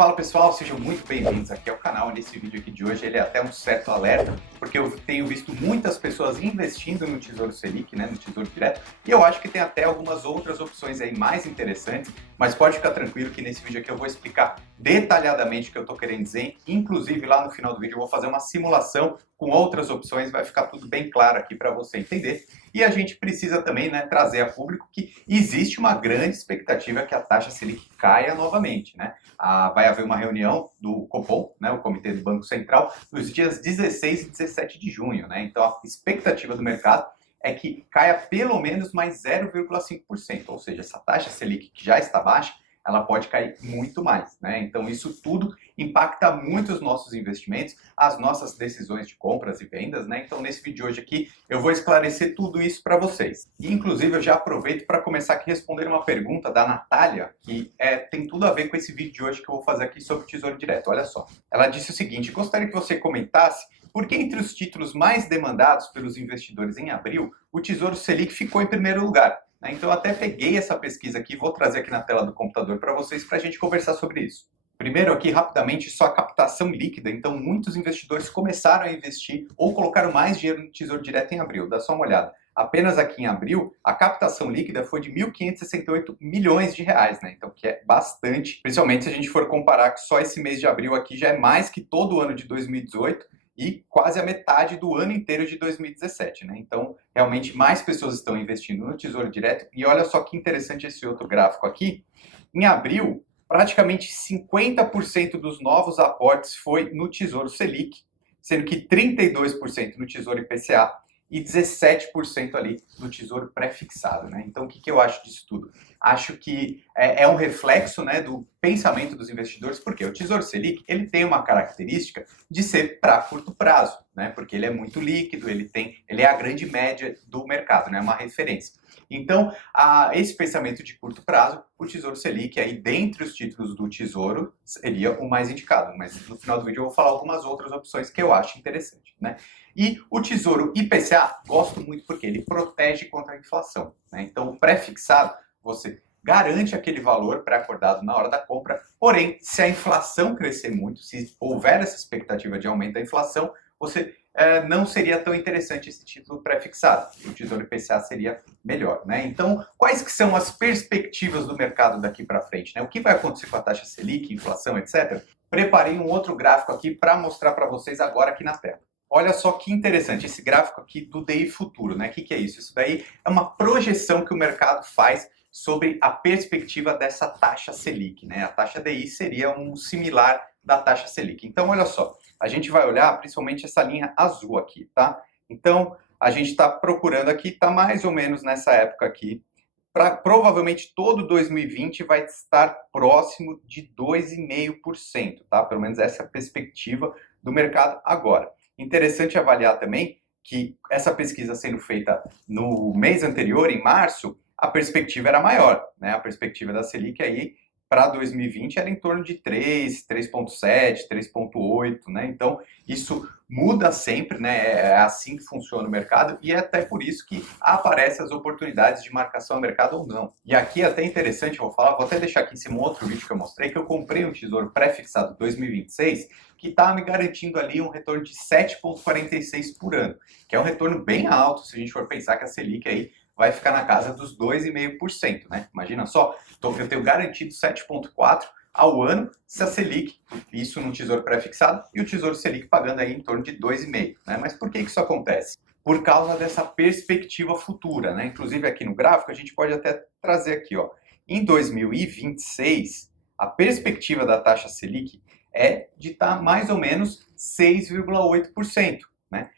Fala pessoal, sejam muito bem-vindos aqui ao canal. Nesse vídeo aqui de hoje ele é até um certo alerta, porque eu tenho visto muitas pessoas investindo no Tesouro Selic, né, no Tesouro Direto, e eu acho que tem até algumas outras opções aí mais interessantes, mas pode ficar tranquilo que nesse vídeo aqui eu vou explicar detalhadamente o que eu estou querendo dizer, inclusive lá no final do vídeo eu vou fazer uma simulação com outras opções, vai ficar tudo bem claro aqui para você entender. E a gente precisa também, né, trazer a público que existe uma grande expectativa que a taxa Selic caia novamente, né? Vai haver uma reunião do Copom, né, o Comitê do Banco Central, nos dias 16 e 17 de junho, né? Então a expectativa do mercado é que caia pelo menos mais 0,5%, ou seja, essa taxa Selic que já está baixa, ela pode cair muito mais, né? Então isso tudo impacta muito os nossos investimentos, as nossas decisões de compras e vendas, né? Então nesse vídeo de hoje aqui eu vou esclarecer tudo isso para vocês. E inclusive eu já aproveito para começar aqui a responder uma pergunta da Natália, que tem tudo a ver com esse vídeo de hoje que eu vou fazer aqui sobre o Tesouro Direto. Olha só, ela disse o seguinte: gostaria que você comentasse por que entre os títulos mais demandados pelos investidores em abril, o Tesouro Selic ficou em primeiro lugar. Então eu até peguei essa pesquisa aqui, vou trazer aqui na tela do computador para vocês para a gente conversar sobre isso. Primeiro aqui, rapidamente, só a captação líquida. Então muitos investidores começaram a investir ou colocaram mais dinheiro no Tesouro Direto em abril. Dá só uma olhada. Apenas aqui em abril, a captação líquida foi de 1.568 milhões de reais, né? Então, que é bastante, principalmente se a gente for comparar que só esse mês de abril aqui já é mais que todo o ano de 2018 e quase a metade do ano inteiro de 2017, né? Então, realmente, mais pessoas estão investindo no Tesouro Direto. E olha só que interessante esse outro gráfico aqui. Em abril, praticamente 50% dos novos aportes foi no Tesouro Selic, sendo que 32% no Tesouro IPCA e 17% ali no Tesouro Pré-fixado, né? Então, o que eu acho disso tudo? Acho que é um reflexo, né, do pensamento dos investidores, porque o Tesouro Selic ele tem uma característica de ser para curto prazo, né? Porque ele é muito líquido, ele é a grande média do mercado, né? Uma referência. Então, esse pensamento de curto prazo, o Tesouro Selic, aí dentre os títulos do Tesouro, seria o mais indicado. Mas no final do vídeo eu vou falar algumas outras opções que eu acho interessante, né? E o Tesouro IPCA, gosto muito porque ele protege contra a inflação, né? Então, o pré-fixado, você garante aquele valor pré-acordado na hora da compra, porém, se a inflação crescer muito, se houver essa expectativa de aumento da inflação, você não seria tão interessante esse título pré-fixado. O Tesouro IPCA seria melhor, né? Então, quais que são as perspectivas do mercado daqui para frente, né? O que vai acontecer com a taxa Selic, inflação, etc. Preparei um outro gráfico aqui para mostrar para vocês agora aqui na tela. Olha só que interessante, esse gráfico aqui do DI futuro, né? O que é isso? Isso daí é uma projeção que o mercado faz sobre a perspectiva dessa taxa Selic, né? A taxa DI seria um similar da taxa Selic. Então, olha só, a gente vai olhar principalmente essa linha azul aqui, tá? Então, a gente está procurando aqui, está mais ou menos nessa época aqui. Provavelmente todo 2020 vai estar próximo de 2,5%, tá? Pelo menos essa é a perspectiva do mercado agora. Interessante avaliar também que essa pesquisa sendo feita no mês anterior, em março, a perspectiva era maior, né? A perspectiva da Selic aí para 2020 era em torno de 3, 3,7, 3,8, né? Então, isso muda sempre, né? É assim que funciona o mercado e é até por isso que aparecem as oportunidades de marcação a mercado ou não. E aqui é até interessante, vou até deixar aqui em cima um outro vídeo que eu mostrei, que eu comprei um Tesouro pré-fixado 2026, que está me garantindo ali um retorno de 7,46 por ano, que é um retorno bem alto se a gente for pensar que a Selic aí vai ficar na casa dos 2,5%, né? Imagina só, eu tenho garantido 7,4% ao ano se a Selic, isso no Tesouro pré-fixado, e o Tesouro Selic pagando aí em torno de 2,5%, né? Mas por que isso acontece? Por causa dessa perspectiva futura, né? Inclusive aqui no gráfico a gente pode até trazer aqui, ó, em 2026, a perspectiva da taxa Selic é de estar mais ou menos 6,8%, né?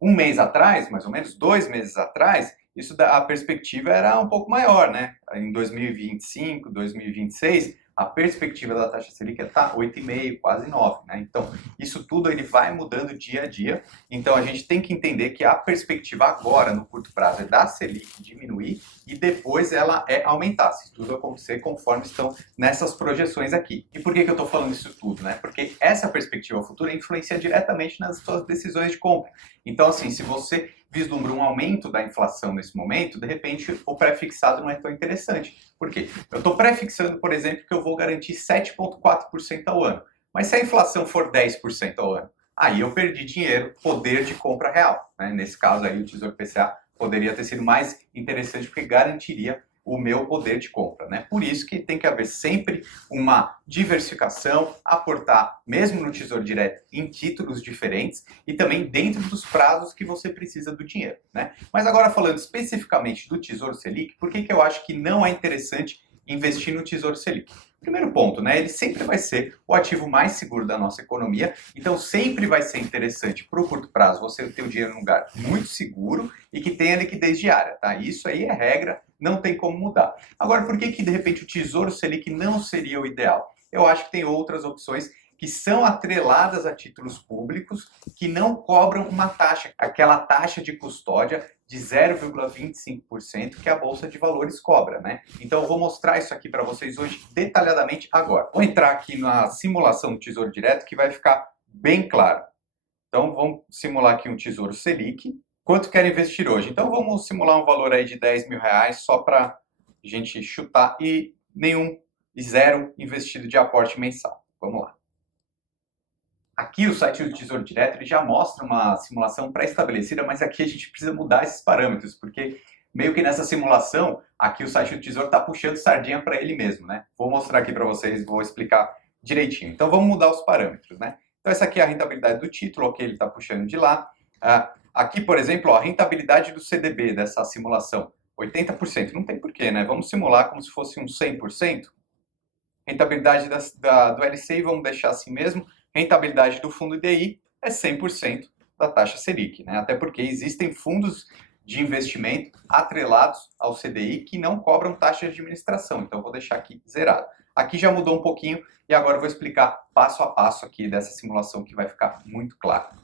Um mês atrás, mais ou menos 2 meses atrás, a perspectiva era um pouco maior, né? Em 2025, 2026, a perspectiva da taxa Selic está 8,5, quase 9, né? Então, isso tudo ele vai mudando dia a dia. Então, a gente tem que entender que a perspectiva agora, no curto prazo, é da Selic diminuir e depois ela aumentar, se tudo acontecer conforme estão nessas projeções aqui. E por que eu estou falando isso tudo, né? Porque essa perspectiva futura influencia diretamente nas suas decisões de compra. Então, assim, se você vislumbra um aumento da inflação nesse momento, de repente o pré-fixado não é tão interessante. Por quê? Eu estou pré-fixando, por exemplo, que eu vou garantir 7,4% ao ano. Mas se a inflação for 10% ao ano, aí eu perdi dinheiro, poder de compra real, né? Nesse caso aí o Tesouro IPCA poderia ter sido mais interessante porque garantiria o meu poder de compra, né? Por isso que tem que haver sempre uma diversificação, aportar, mesmo no Tesouro Direto, em títulos diferentes e também dentro dos prazos que você precisa do dinheiro, né? Mas agora falando especificamente do Tesouro Selic, por que eu acho que não é interessante investir no Tesouro Selic? Primeiro ponto, né? Ele sempre vai ser o ativo mais seguro da nossa economia, então sempre vai ser interessante para o curto prazo você ter o dinheiro num lugar muito seguro e que tenha liquidez diária, tá? Isso aí é regra, não tem como mudar. Agora, por que de repente o Tesouro Selic não seria o ideal? Eu acho que tem outras opções que são atreladas a títulos públicos que não cobram uma taxa, aquela taxa de custódia de 0,25% que a Bolsa de Valores cobra, né? Então eu vou mostrar isso aqui para vocês hoje detalhadamente agora. Vou entrar aqui na simulação do Tesouro Direto que vai ficar bem claro. Então vamos simular aqui um Tesouro Selic. Quanto quer investir hoje? Então vamos simular um valor aí de 10 mil reais só para a gente chutar e zero investido de aporte mensal. Vamos lá. Aqui o site do Tesouro Direto ele já mostra uma simulação pré-estabelecida, mas aqui a gente precisa mudar esses parâmetros, porque meio que nessa simulação, aqui o site do Tesouro está puxando sardinha para ele mesmo, né? Vou mostrar aqui para vocês, vou explicar direitinho. Então vamos mudar os parâmetros, né? Então essa aqui é a rentabilidade do título, ok, ele está puxando de lá. Aqui, por exemplo, ó, a rentabilidade do CDB dessa simulação, 80%. Não tem porquê, né? Vamos simular como se fosse um 100%. Rentabilidade do LCI, vamos deixar assim mesmo. Rentabilidade do fundo IDI é 100% da taxa Selic, né? Até porque existem fundos de investimento atrelados ao CDI que não cobram taxa de administração. Então, eu vou deixar aqui zerado. Aqui já mudou um pouquinho e agora eu vou explicar passo a passo aqui dessa simulação que vai ficar muito claro.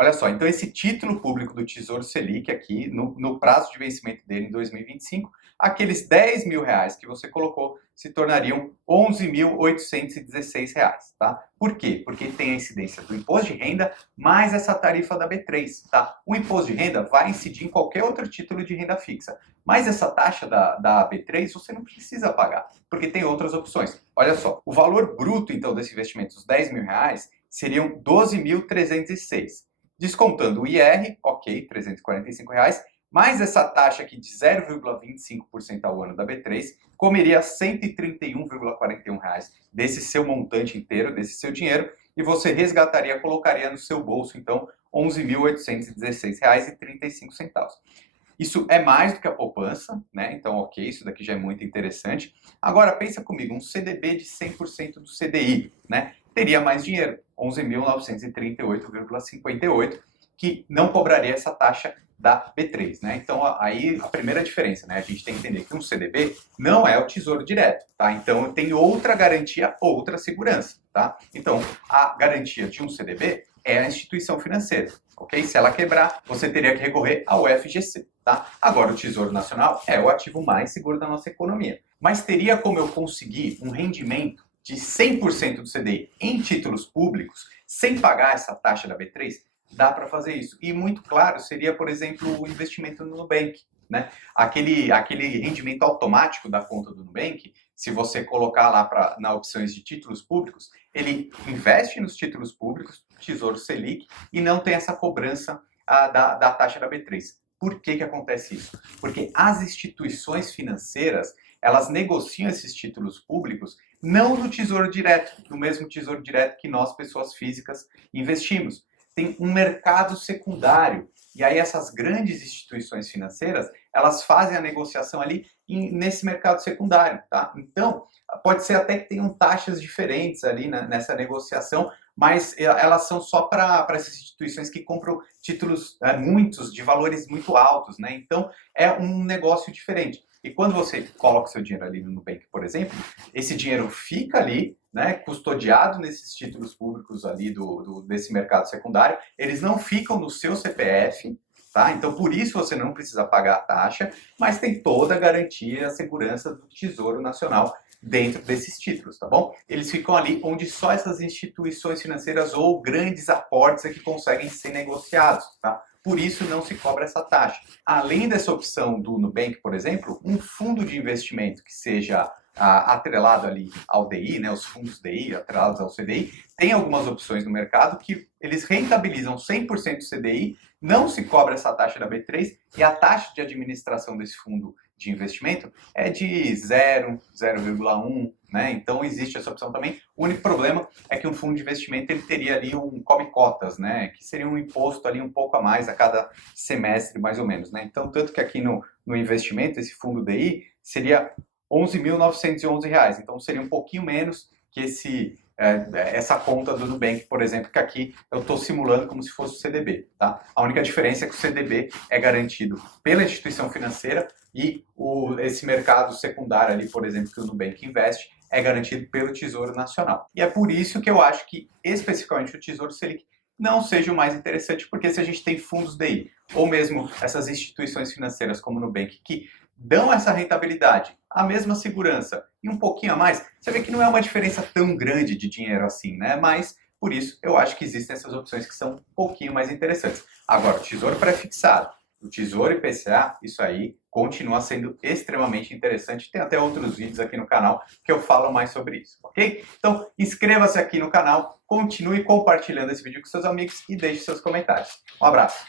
Olha só, então esse título público do Tesouro Selic aqui, no prazo de vencimento dele em 2025, aqueles 10 mil reais que você colocou se tornariam 11.816 reais, tá? Por quê? Porque tem a incidência do imposto de renda mais essa tarifa da B3, tá? O imposto de renda vai incidir em qualquer outro título de renda fixa, mas essa taxa da B3 você não precisa pagar, porque tem outras opções. Olha só, o valor bruto, então, desse investimento, os 10 mil reais, seriam 12.306. Descontando o IR, ok, R$345, mais essa taxa aqui de 0,25% ao ano da B3, comeria R$131,41 desse seu montante inteiro, desse seu dinheiro, e você resgataria, colocaria no seu bolso, então, R$11.816,35. Isso é mais do que a poupança, né? Então, ok, isso daqui já é muito interessante. Agora, pensa comigo, um CDB de 100% do CDI, né? Teria mais dinheiro, 11.938,58, que não cobraria essa taxa da B3, né? Então, aí a primeira diferença, né? A gente tem que entender que um CDB não é o Tesouro Direto, tá? Então, tem outra garantia, outra segurança, tá? Então, a garantia de um CDB é a instituição financeira, ok? Se ela quebrar, você teria que recorrer ao FGC, tá? Agora, o Tesouro Nacional é o ativo mais seguro da nossa economia. Mas teria como eu conseguir um rendimento de 100% do CDI em títulos públicos, sem pagar essa taxa da B3, dá para fazer isso. E muito claro seria, por exemplo, o investimento no Nubank, né? Aquele rendimento automático da conta do Nubank, se você colocar lá na opções de títulos públicos, ele investe nos títulos públicos, Tesouro Selic, e não tem essa cobrança da taxa da B3. Por que acontece isso? Porque as instituições financeiras, elas negociam esses títulos públicos não no Tesouro Direto, no mesmo Tesouro Direto que nós, pessoas físicas, investimos. Tem um mercado secundário. E aí essas grandes instituições financeiras, elas fazem a negociação ali nesse mercado secundário, tá? Então, pode ser até que tenham taxas diferentes ali nessa negociação, mas elas são só para essas instituições que compram títulos muitos, de valores muito altos, né? Então, é um negócio diferente. E quando você coloca o seu dinheiro ali no Nubank, por exemplo, esse dinheiro fica ali, né, custodiado nesses títulos públicos ali desse mercado secundário, eles não ficam no seu CPF, tá? Então, por isso você não precisa pagar a taxa, mas tem toda a garantia, a segurança do Tesouro Nacional dentro desses títulos, tá bom? Eles ficam ali onde só essas instituições financeiras ou grandes aportes é que conseguem ser negociados, tá? por isso não se cobra essa taxa. Além dessa opção do Nubank, por exemplo, um fundo de investimento que seja atrelado ali ao DI, né, os fundos DI atrelados ao CDI, tem algumas opções no mercado que eles rentabilizam 100% do CDI, não se cobra essa taxa da B3 e a taxa de administração desse fundo de investimento é de 0, 0,1, né? Então existe essa opção também. O único problema é que um fundo de investimento ele teria ali um come-cotas, né? Que seria um imposto ali um pouco a mais a cada semestre, mais ou menos, né? Então, tanto que aqui no investimento, esse fundo DI seria R$ 11.911. Então seria um pouquinho menos que essa conta do Nubank, por exemplo, que aqui eu estou simulando como se fosse o CDB. Tá? A única diferença é que o CDB é garantido pela instituição financeira e esse mercado secundário ali, por exemplo, que o Nubank investe, é garantido pelo Tesouro Nacional. E é por isso que eu acho que, especificamente, o Tesouro Selic não seja o mais interessante, porque se a gente tem fundos DI, ou mesmo essas instituições financeiras como o Nubank, que dão essa rentabilidade, a mesma segurança e um pouquinho a mais, você vê que não é uma diferença tão grande de dinheiro assim, né? Mas, por isso, eu acho que existem essas opções que são um pouquinho mais interessantes. Agora, o Tesouro Pré-Fixado, o Tesouro IPCA, isso aí continua sendo extremamente interessante. Tem até outros vídeos aqui no canal que eu falo mais sobre isso, ok? Então, inscreva-se aqui no canal, continue compartilhando esse vídeo com seus amigos e deixe seus comentários. Um abraço!